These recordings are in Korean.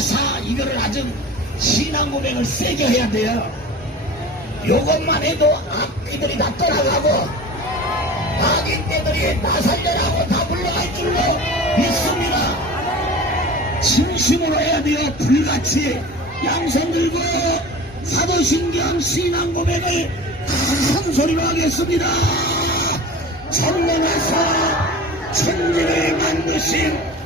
일어나사 이거를 아주 신앙 고백을 세게 해야 돼요. 요것만 해도 악기들이 다 떠나가고 악인 때들이 나 살려라고 다 물러갈 줄로 믿습니다. 진심으로 해야 돼요. 불같이 양손 들고 사도신경 신앙 고백을 큰 소리로 하겠습니다. 전능하사 천지를 만드신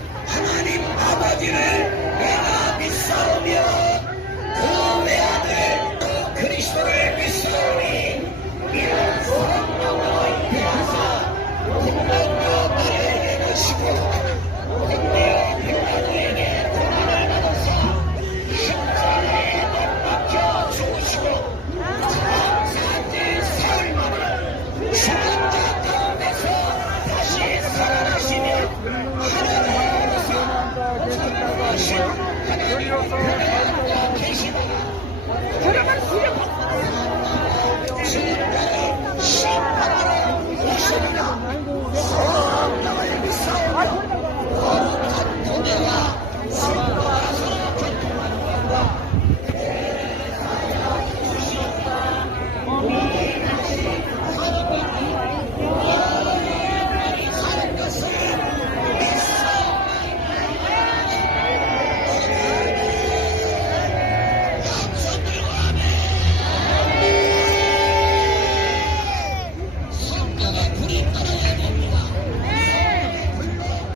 Yeah.